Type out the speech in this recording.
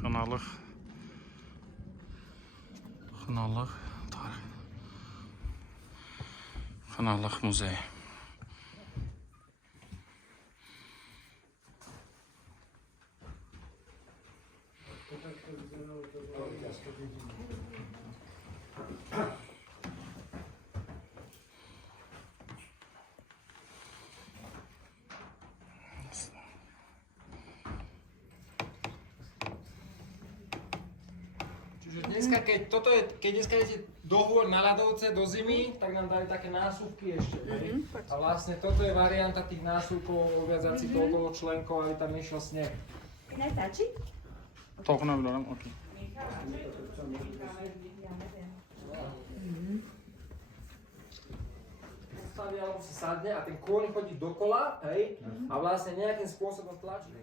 Knallig. Knallig. Daar. Knallig muzeum. Čiže dneska, keď dneska idete do hôr na ľadovce, do zimy, tak nám dali také násuvky ešte. A vlastne toto je varianta tých násuvkov, viazať si to okolo členkov, aby tam išiel sneh. Nestačí? Toľko nevydarám, ok. Stavia alebo sa sadne a ten kôň chodí dokola, hej, a vlastne nejakým spôsobom tlačí.